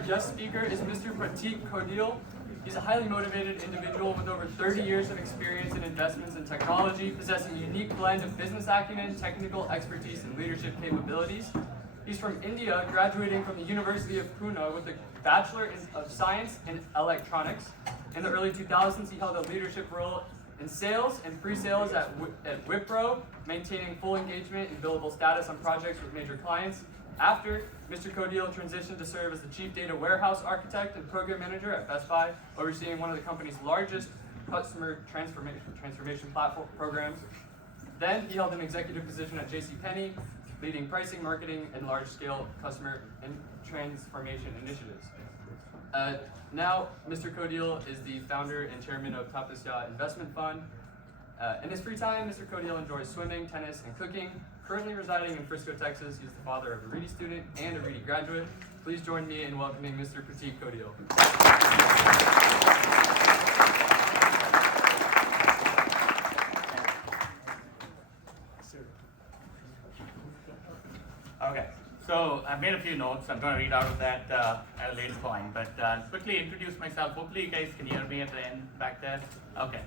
our guest speaker is Mr. Kodial. He's a highly motivated individual with over 30 years of experience in investments and technology, possessing a unique blend of business acumen, technical expertise, and leadership capabilities. He's from India, graduating from the University of Poona with a Bachelor of Science in Electronics. In the early 2000s, he held a leadership role in sales and pre-sales at Wipro, maintaining full engagement and billable status on projects with major clients. After, Mr. Kodial transitioned to serve as the Chief Data Warehouse Architect and Program Manager at Best Buy, overseeing one of the company's largest customer transformation platform programs. Then he held an executive position at JCPenney, leading pricing, marketing, and large-scale customer and transformation initiatives. Now, Mr. Kodial is the founder and chairman of Tapasya Investment Fund. In his free time, Mr. Kodial enjoys swimming, tennis, and cooking. Currently residing in Frisco, Texas, he's the father of a Reedy student and a Reedy graduate. Please join me in welcoming Mr. Kodial. Okay, so I've made a few notes. I'm going to read out of that at a later point, but quickly introduce myself. Hopefully you guys can hear me at the end back there. Okay.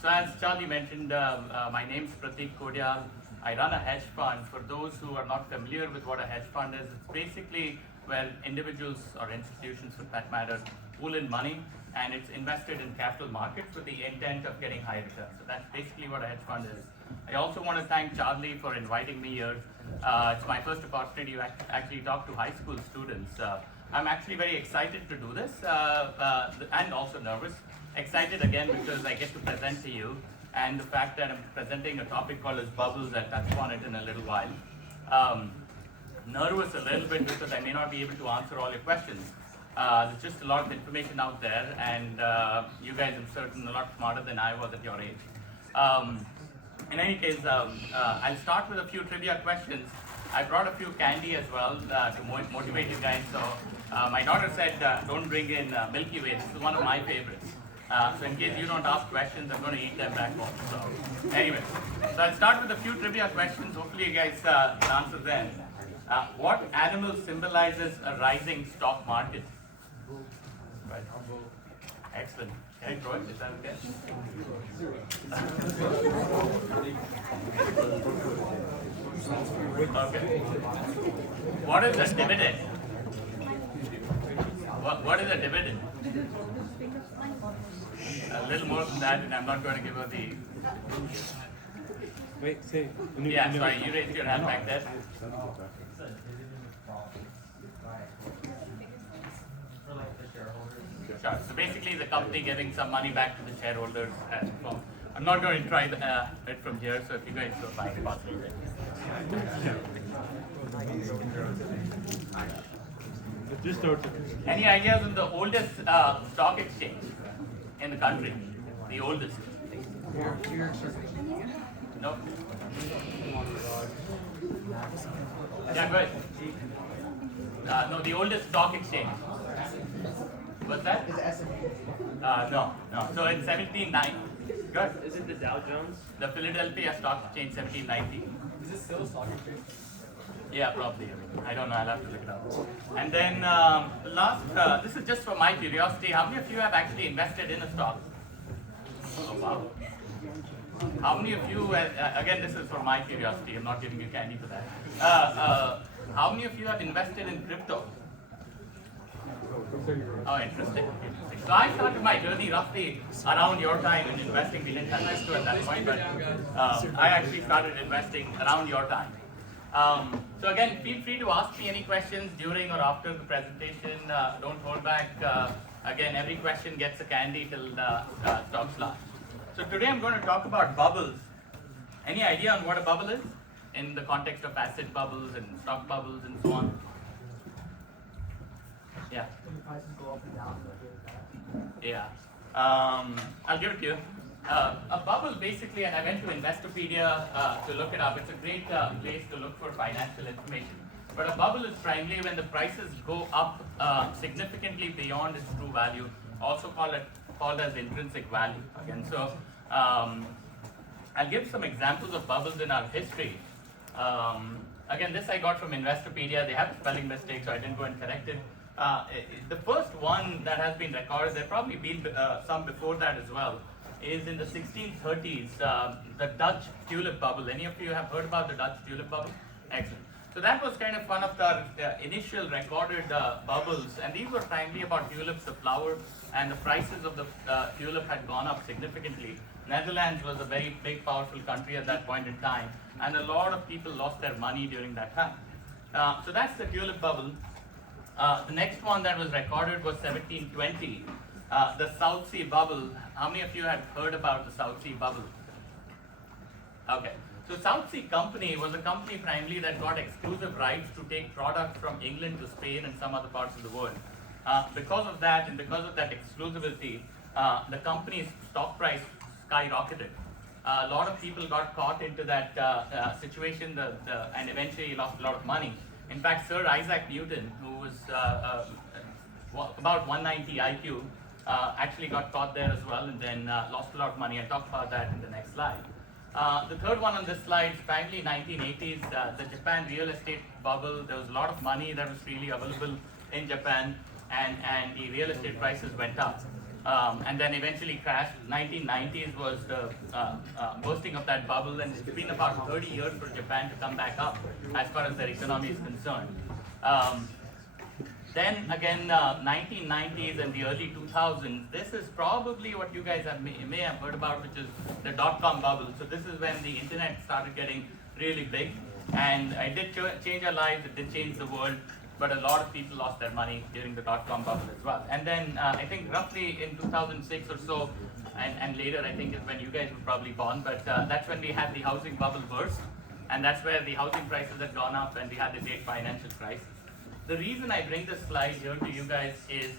So as Charlie mentioned, my name's Pratik Kodial. I run a hedge fund. For those who are not familiar with what a hedge fund is, it's basically where individuals or institutions, for that matter, pool in money, and it's invested in capital markets with the intent of getting high returns. So that's basically what a hedge fund is. I also want to thank Charlie for inviting me here. It's my first opportunity to actually talk to high school students. I'm actually very excited to do this and also nervous. Excited again because I get to present to you, and the fact that I'm presenting a topic called as bubbles. I'll touch upon it in a little while. Nervous a little bit because I may not be able to answer all your questions. There's just a lot of information out there, and you guys are certain a lot smarter than I was at your age. In any case, I'll start with a few trivia questions. I brought a few candy as well to motivate you guys. So my daughter said, don't bring in Milky Way. This is one of my favorites. So in case you don't ask questions, I'm going to eat them back home. So anyway, so I'll start with a few trivia questions. Hopefully you guys can answer them. What animal symbolizes a rising stock market? Right. Excellent. Can I throw it? Is that okay? Okay. What is a dividend? What is a dividend? A little more than that, and I'm not going to give her the... Wait, say. Yeah, sorry, you raised your hand back there. Sure. So basically, the company giving some money back to the shareholders. I'm not going to try it from here, so if you guys don't mind, pass me that. Any ideas on the oldest stock exchange in the country? The oldest? No? Yeah, go ahead. No, the oldest stock exchange. What's that? No. So in 1790, good. Is it the Dow Jones? The Philadelphia Stock Exchange, 1790. Is this still a stock exchange? Yeah, probably. I don't know. I'll have to look it up. And then the last, this is just for my curiosity. How many of you have actually invested in a stock? Oh, wow. How many of you, again, this is for my curiosity. I'm not giving you candy for that. How many of you have invested in crypto? Oh, interesting. So I started my journey roughly around your time in investing. We didn't have Frisco at that point, but I actually started investing around your time. So again, feel free to ask me any questions during or after the presentation. Don't hold back. Again, every question gets a candy till the stocks last. So today I'm going to talk about bubbles. Any idea on what a bubble is in the context of asset bubbles and stock bubbles and so on? Yeah. Yeah. I'll give it to you. A bubble basically, and I went to Investopedia to look it up. It's a great place to look for financial information. But a bubble is primarily when the prices go up significantly beyond its true value, also called as intrinsic value. Again, so I'll give some examples of bubbles in our history. Again, this I got from Investopedia. They have a spelling mistake, so I didn't go and correct it. The first one that has been recorded, there probably been some before that as well, is in the 1630s, the Dutch tulip bubble. Any of you have heard about the Dutch tulip bubble? Excellent. So that was kind of one of the initial recorded bubbles, and these were primarily about tulips, the flower, and the prices of the tulip had gone up significantly. Netherlands was a very big, powerful country at that point in time, and a lot of people lost their money during that time. So that's the tulip bubble. The next one that was recorded was 1720, the South Sea bubble. How many of you had heard about the South Sea bubble? Okay. So South Sea Company was a company primarily that got exclusive rights to take products from England to Spain and some other parts of the world. Because of that, and because of that exclusivity, the company's stock price skyrocketed. A lot of people got caught into that situation and eventually lost a lot of money. In fact, Sir Isaac Newton, who was about 190 IQ, actually got caught there as well and then lost a lot of money. I'll talk about that in the next slide. The third one on this slide is primarily 1980s, the Japan real estate bubble. There was a lot of money that was freely available in Japan, and the real estate prices went up. And then eventually crashed. 1990s was the bursting of that bubble, and it's been about 30 years for Japan to come back up as far as their economy is concerned. Then again, 1990s and the early 2000s, this is probably what you guys may have heard about, which is the dot-com bubble. So this is when the internet started getting really big, and it did change our lives, it did change the world, but a lot of people lost their money during the dot-com bubble as well. And then I think roughly in 2006 or so, and later I think is when you guys were probably born, but that's when we had the housing bubble burst, and that's where the housing prices had gone up and we had the great financial crisis. The reason I bring this slide here to you guys is